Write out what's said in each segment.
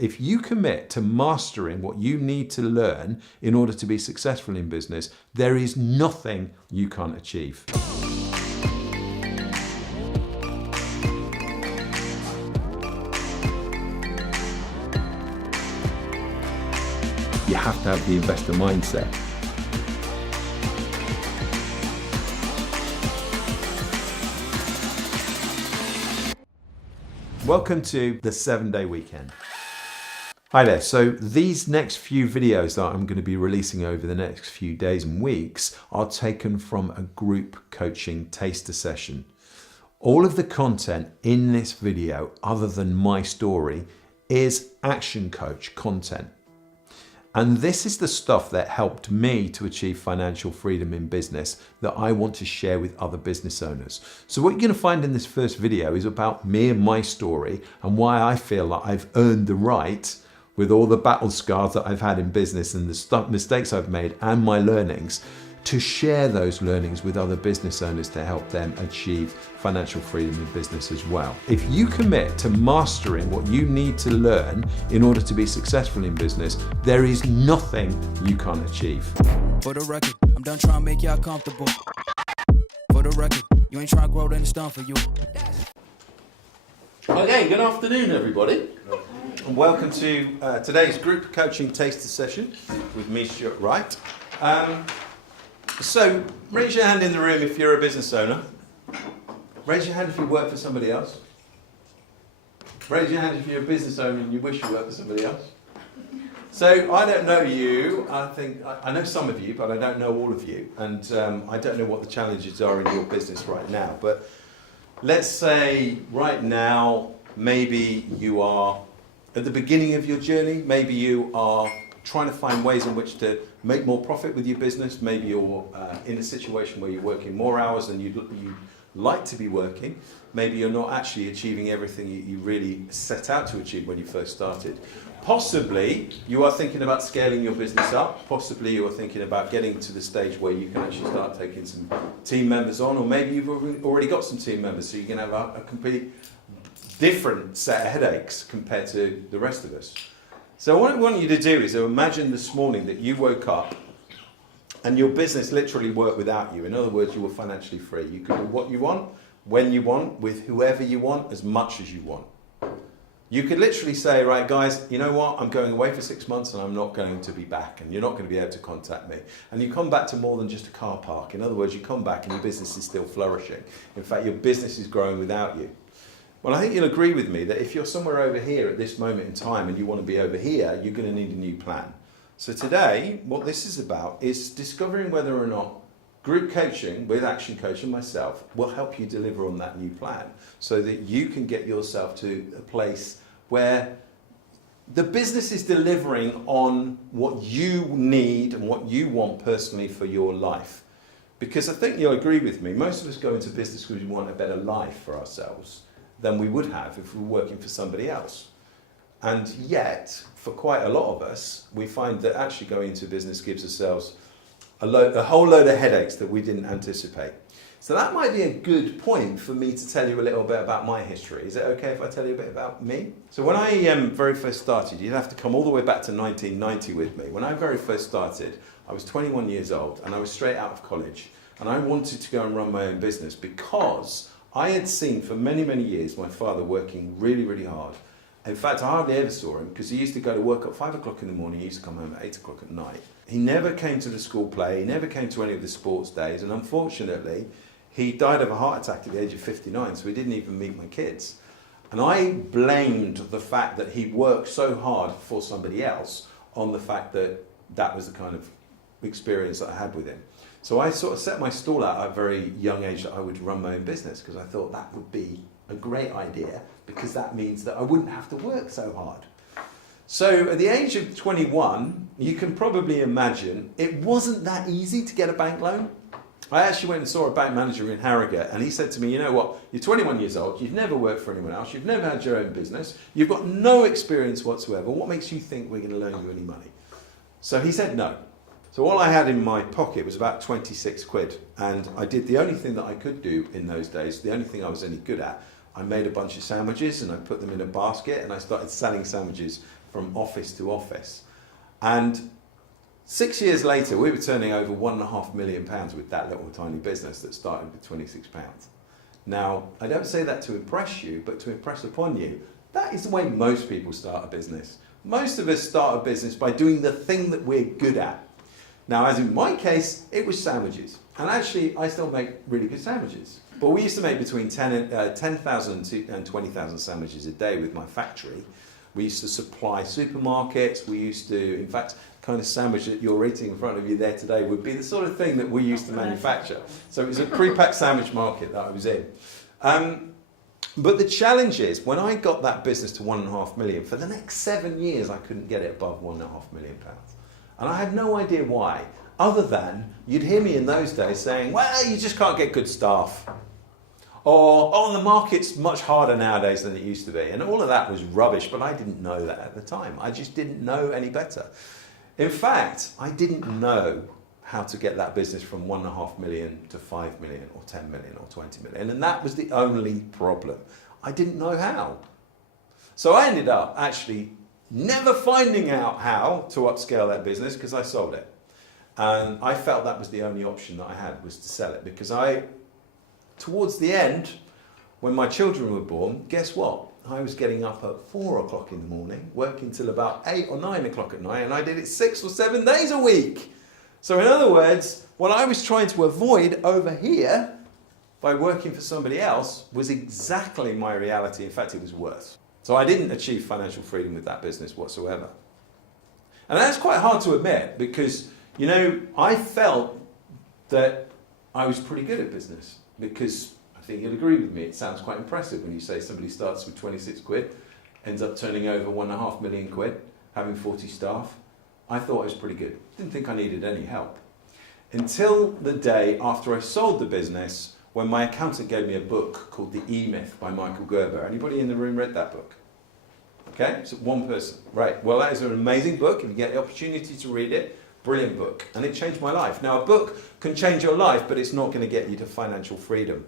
If you commit to mastering what you need to learn in order to be successful in business, there is nothing you can't achieve. You have to have the investor mindset. Welcome to the 7-day weekend. Hi there, so these next few videos that I'm going to be releasing over the next few days and weeks are taken from a group coaching taster session. All of the content in this video, other than my story, is ActionCOACH content. And this is the stuff that helped me to achieve financial freedom in business that I want to share with other business owners. So what you're going to find in this first video is about me and my story and why I feel that I've earned the right, with all the battle scars that I've had in business and the mistakes I've made and my learnings, to share those learnings with other business owners to help them achieve financial freedom in business as well. If you commit to mastering what you need to learn in order to be successful in business, there is nothing you can't achieve. For the record, I'm done trying to make y'all comfortable. For the record, you ain't trying to grow, then it's done for you. Okay, good afternoon everybody. And welcome to today's group coaching taster session with me, Stuart Wright. So, raise your hand in the room if you're a business owner. Raise your hand if you work for somebody else. Raise your hand if you're a business owner and you wish you worked for somebody else. So, I don't know you. I know some of you, but I don't know all of you. And I don't know what the challenges are in your business right now. But let's say right now, maybe you are at the beginning of your journey. Maybe you are trying to find ways in which to make more profit with your business. Maybe you're in a situation where you're working more hours than you'd like to be working. Maybe you're not actually achieving everything you really set out to achieve when you first started. Possibly you are thinking about scaling your business up. Possibly you are thinking about getting to the stage where you can actually start taking some team members on, or maybe you've already got some team members, so you can have a complete different set of headaches compared to the rest of us. So what I want you to do is imagine this morning that you woke up and your business literally worked without you. In other words, you were financially free. You could do what you want, when you want, with whoever you want, as much as you want. You could literally say, right guys, you know what, I'm going away for 6 months and I'm not going to be back, and you're not going to be able to contact me. And you come back to more than just a car park. In other words, you come back and your business is still flourishing. In fact, your business is growing without you. Well, I think you'll agree with me that if you're somewhere over here at this moment in time and you want to be over here, you're going to need a new plan. So today, what this is about is discovering whether or not group coaching with ActionCOACH and myself will help you deliver on that new plan, so that you can get yourself to a place where the business is delivering on what you need and what you want personally for your life. Because I think you'll agree with me, most of us go into business because we want a better life for ourselves than we would have if we were working for somebody else. And yet, for quite a lot of us, we find that actually going into business gives ourselves a whole load of headaches that we didn't anticipate. So that might be a good point for me to tell you a little bit about my history. Is it okay if I tell you a bit about me? So when I very first started, you'd have to come all the way back to 1990 with me. When I very first started, I was 21 years old and I was straight out of college. And I wanted to go and run my own business because I had seen for many, many years my father working really, really hard. In fact, I hardly ever saw him because he used to go to work at 5 o'clock in the morning. He used to come home at 8 o'clock at night. He never came to the school play. He never came to any of the sports days. And unfortunately, he died of a heart attack at the age of 59, so he didn't even meet my kids. And I blamed the fact that he worked so hard for somebody else on the fact that that was the kind of experience that I had with him. So I sort of set my stall out at a very young age that I would run my own business, because I thought that would be a great idea, because that means that I wouldn't have to work so hard. So at the age of 21, you can probably imagine it wasn't that easy to get a bank loan. I actually went and saw a bank manager in Harrogate, and he said to me, you know what, you're 21 years old, you've never worked for anyone else, you've never had your own business, you've got no experience whatsoever, what makes you think we're going to loan you any money? So he said no. So all I had in my pocket was about 26 quid, and I did the only thing that I could do in those days, the only thing I was any good at. I made a bunch of sandwiches and I put them in a basket and I started selling sandwiches from office to office. And 6 years later, we were turning over £1.5 million with that little tiny business that started with £26. Now, I don't say that to impress you, but to impress upon you, that is the way most people start a business. Most of us start a business by doing the thing that we're good at. Now, as in my case, it was sandwiches. And actually, I still make really good sandwiches. But we used to make between 10,000 and 20,000 sandwiches a day with my factory. We used to supply supermarkets. We used to, in fact, kind of sandwich that you're eating in front of you there today would be the sort of thing that we used to manufacture. So it was a pre-packed sandwich market that I was in. But the challenge is, when I got that business to £1.5 million, for the next 7 years, I couldn't get it above £1.5 million. And I had no idea why, other than you'd hear me in those days saying, well, you just can't get good staff. Or, oh, the market's much harder nowadays than it used to be. And all of that was rubbish, but I didn't know that at the time. I just didn't know any better. In fact, I didn't know how to get that business from 1.5 million to 5 million or 10 million or 20 million. And that was the only problem. I didn't know how. So I ended up actually never finding out how to upscale that business because I sold it. And I felt that was the only option that I had, was to sell it, because towards the end, when my children were born, guess what? I was getting up at 4 o'clock in the morning, working till about 8 or 9 o'clock at night, and I did it 6 or 7 days a week. So in other words, what I was trying to avoid over here by working for somebody else was exactly my reality. In fact, it was worse. So I didn't achieve financial freedom with that business whatsoever. And that's quite hard to admit because, you know, I felt that I was pretty good at business because I think you'll agree with me, it sounds quite impressive when you say somebody starts with 26 quid, ends up turning over 1.5 million quid, having 40 staff. I thought I was pretty good. Didn't think I needed any help. Until the day after I sold the business, when my accountant gave me a book called The E-Myth by Michael Gerber. Anybody in the room read that book? Okay, so one person. Right, well that is an amazing book. If you get the opportunity to read it, brilliant book. And it changed my life. Now a book can change your life, but it's not going to get you to financial freedom.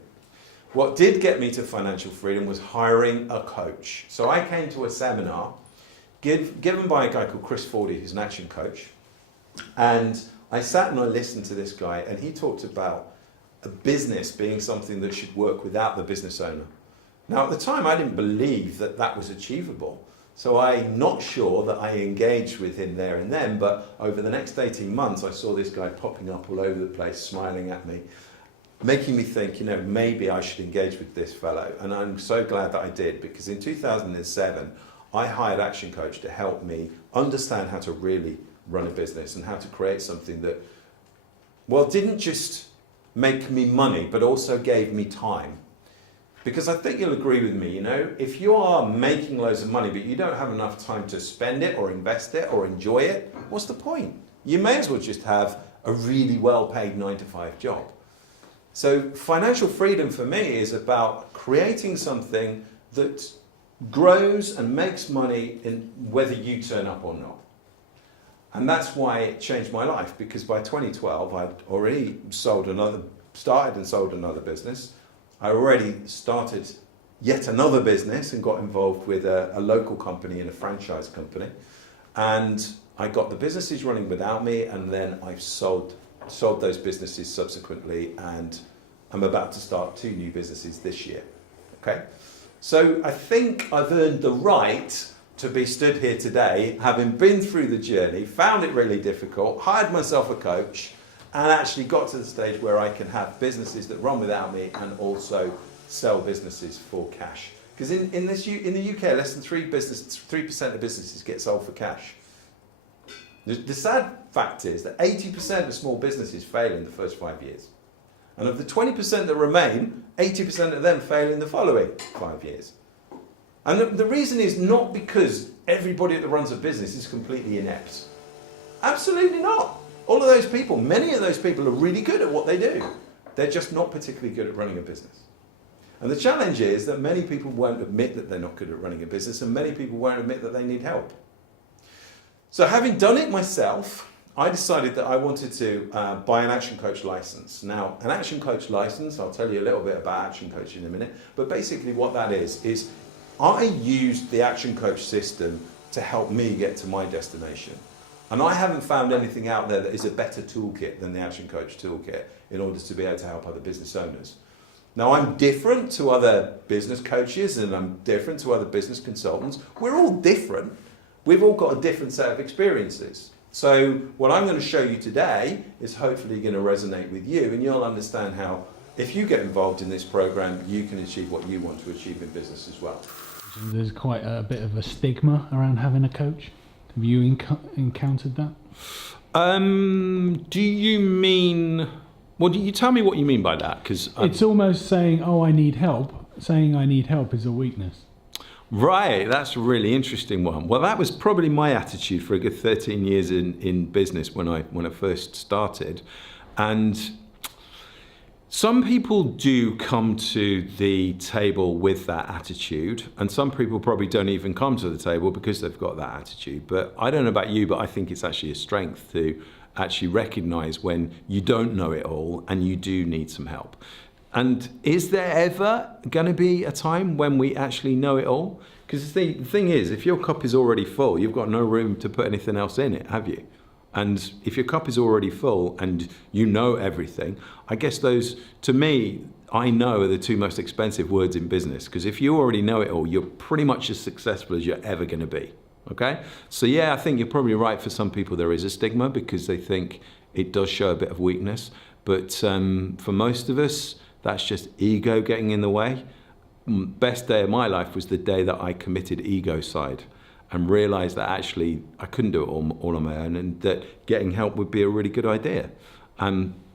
What did get me to financial freedom was hiring a coach. So I came to a seminar given by a guy called Chris Fordy, who's an action coach. And I sat and I listened to this guy, and he talked about a business being something that should work without the business owner. Now at the time I didn't believe that that was achievable. So I'm not sure that I engaged with him there and then, but over the next 18 months I saw this guy popping up all over the place, smiling at me, making me think, you know, maybe I should engage with this fellow. And I'm so glad that I did, because in 2007 I hired ActionCOACH to help me understand how to really run a business and how to create something that, well, didn't just make me money, but also gave me time. Because I think you'll agree with me, you know, if you are making loads of money, but you don't have enough time to spend it or invest it or enjoy it, what's the point? You may as well just have a really well-paid 9-to-5 job. So financial freedom for me is about creating something that grows and makes money in whether you turn up or not. And that's why it changed my life, because by 2012 I'd already started and sold another business. I already started yet another business and got involved with a local company and a franchise company. And I got the businesses running without me, and then I've sold those businesses subsequently, and I'm about to start 2 new businesses this year. Okay? So I think I've earned the right to be stood here today, having been through the journey, found it really difficult, hired myself a coach, and actually got to the stage where I can have businesses that run without me and also sell businesses for cash. Because in the UK, less than 3% of businesses get sold for cash. The sad fact is that 80% of small businesses fail in the first 5 years. And of the 20% that remain, 80% of them fail in the following 5 years. And the reason is not because everybody that runs a business is completely inept. Absolutely not. All of those people, many of those people are really good at what they do. They're just not particularly good at running a business. And the challenge is that many people won't admit that they're not good at running a business, and many people won't admit that they need help. So having done it myself, I decided that I wanted to buy an ActionCOACH license. Now, an ActionCOACH license, I'll tell you a little bit about ActionCOACH in a minute, but basically what that is I used the ActionCOACH system to help me get to my destination. And I haven't found anything out there that is a better toolkit than the ActionCOACH toolkit in order to be able to help other business owners. Now, I'm different to other business coaches and I'm different to other business consultants. We're all different. We've all got a different set of experiences. So what I'm going to show you today is hopefully going to resonate with you, and you'll understand how, if you get involved in this program, you can achieve what you want to achieve in business as well. There's quite a bit of a stigma around having a coach. Have you encountered that? Do you mean... Well, you tell me what you mean by that, because... It's almost saying, oh, I need help. Saying I need help is a weakness. Right, that's a really interesting one. Well, that was probably my attitude for a good 13 years in business when I first started. And some people do come to the table with that attitude, and some people probably don't even come to the table because they've got that attitude. But I don't know about you, but I think it's actually a strength to actually recognize when you don't know it all and you do need some help. And is there ever going to be a time when we actually know it all? Because the thing is, if your cup is already full, you've got no room to put anything else in it, have you? And if your cup is already full and you know everything, I guess those, to me, I know are the two most expensive words in business. Because if you already know it all, you're pretty much as successful as you're ever going to be. Okay? So yeah, I think you're probably right. For some people, there is a stigma because they think it does show a bit of weakness. But for most of us, that's just ego getting in the way. Best day of my life was the day that I committed ego side and realized that actually I couldn't do it all on my own, and that getting help would be a really good idea.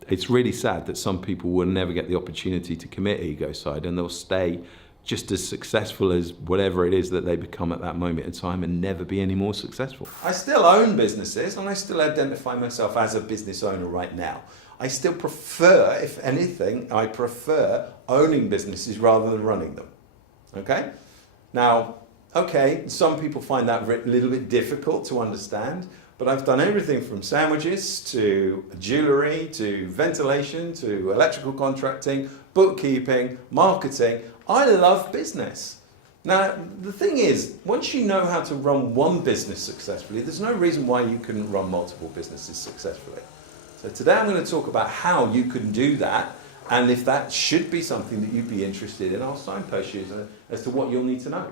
It's really sad that some people will never get the opportunity to commit ego side, and they'll stay just as successful as whatever it is that they become at that moment in time and never be any more successful. I still own businesses and I still identify myself as a business owner right now. I still prefer, if anything, I prefer owning businesses rather than running them. Okay? Now, okay, some people find that a little bit difficult to understand, but I've done everything from sandwiches to jewellery to ventilation to electrical contracting, bookkeeping, marketing. I love business. Now, the thing is, once you know how to run one business successfully, there's no reason why you couldn't run multiple businesses successfully. So today I'm going to talk about how you can do that, and if that should be something that you'd be interested in, I'll signpost you as to what you'll need to know.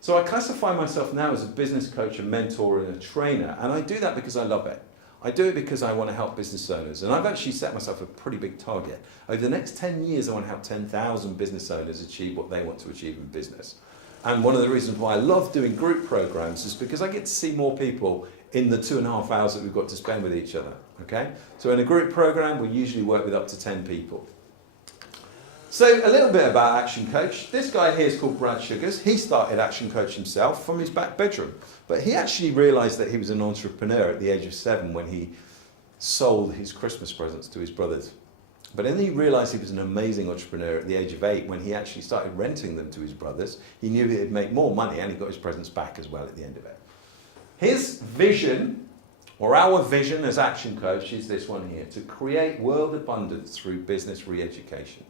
So I classify myself now as a business coach, a mentor and a trainer, and I do that because I love it. I do it because I want to help business owners, and I've actually set myself a pretty big target. Over the next 10 years, I want to help 10,000 business owners achieve what they want to achieve in business. And one of the reasons why I love doing group programs is because I get to see more people in the 2.5 hours that we've got to spend with each other, okay? So in a group program, we usually work with up to 10 people. So a little bit about ActionCOACH. This guy here is called Brad Sugars. He started ActionCOACH himself from his back bedroom, but he actually realized that he was an entrepreneur at the age of 7 when he sold his Christmas presents to his brothers. But then he realized he was an amazing entrepreneur at the age of 8 when he actually started renting them to his brothers. He knew he'd make more money and he got his presents back as well at the end of it. His vision, or our vision as ActionCOACH, is this one here: to create world abundance through business re-education.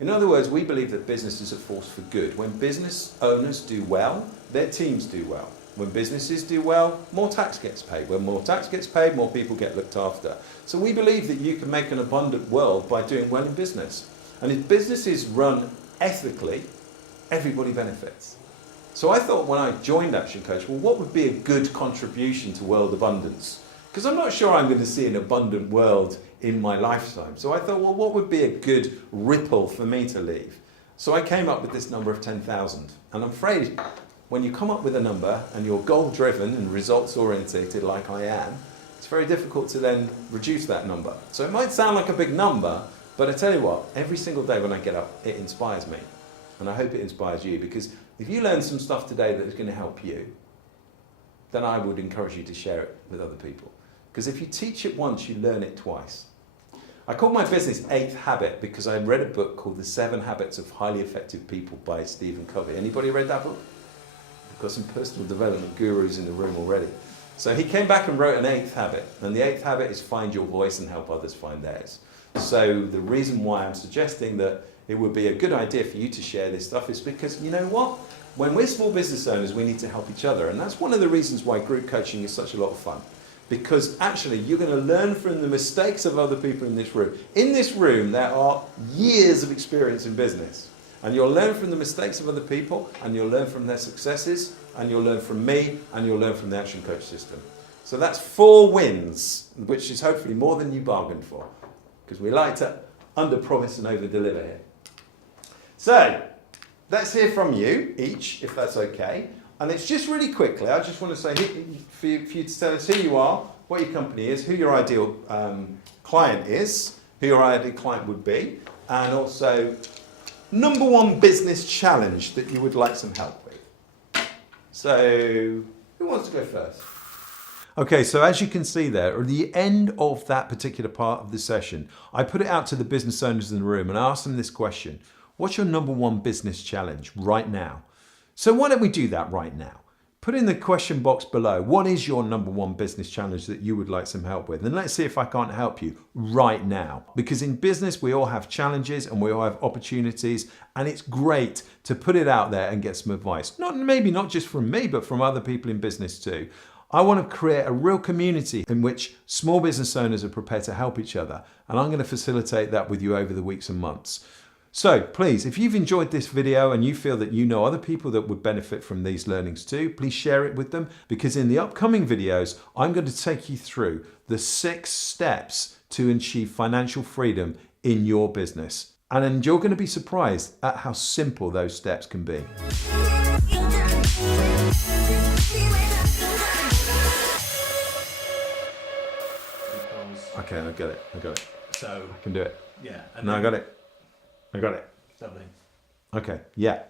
In other words, we believe that business is a force for good. When business owners do well, their teams do well. When businesses do well, more tax gets paid. When more tax gets paid, more people get looked after. So we believe that you can make an abundant world by doing well in business. And if business is run ethically, everybody benefits. So I thought when I joined ActionCOACH, well, what would be a good contribution to world abundance? Because I'm not sure I'm going to see an abundant world in my lifetime. So I thought, well, what would be a good ripple for me to leave? So I came up with this number of 10,000. And I'm afraid when you come up with a number and you're goal-driven and results-orientated like I am, it's very difficult to then reduce that number. So it might sound like a big number, but I tell you what, every single day when I get up, it inspires me. And I hope it inspires you, because if you learn some stuff today that is going to help you, then I would encourage you to share it with other people. Because if you teach it once, you learn it twice. I call my business 8th Habit because I read a book called The 7 Habits of Highly Effective People by Stephen Covey. Anybody read that book? We've got some personal development gurus in the room already. So he came back and wrote an 8th habit. And the 8th habit is find your voice and help others find theirs. So the reason why I'm suggesting that it would be a good idea for you to share this stuff is because, you know what? when we're small business owners, we need to help each other. And that's one of the reasons why group coaching is such a lot of fun. Because actually, you're going to learn from the mistakes of other people in this room. In this room, there are years of experience in business. And you'll learn from the mistakes of other people, and you'll learn from their successes, and you'll learn from me, and you'll learn from the Action Coach system. So that's 4 wins, which is hopefully more than you bargained for. Because we like to under-promise and over-deliver here. So, let's hear from you each, if that's okay. And it's just really quickly, I just want to say for you to tell us who you are, what your company is, who your ideal client is, who your ideal client would be, and also number 1 business challenge that you would like some help with. So, who wants to go first? Okay, so as you can see there, at the end of that particular part of the session, I put it out to the business owners in the room and I asked them this question: what's your number 1 business challenge right now? So why don't we do that right now? Put in the question box below, what is your number 1 business challenge that you would like some help with? And let's see if I can't help you right now. Because in business, we all have challenges and we all have opportunities, and it's great to put it out there and get some advice. Maybe not just from me, but from other people in business too. I want to create a real community in which small business owners are prepared to help each other. And I'm going to facilitate that with you over the weeks and months. So please, if you've enjoyed this video and you feel that you know other people that would benefit from these learnings too, please share it with them, because in the upcoming videos, I'm going to take you through the 6 steps to achieve financial freedom in your business. And you're going to be surprised at how simple those steps can be. Okay, I got it. So, I can do it. yeah. No, I got it. Lovely. Okay, yeah.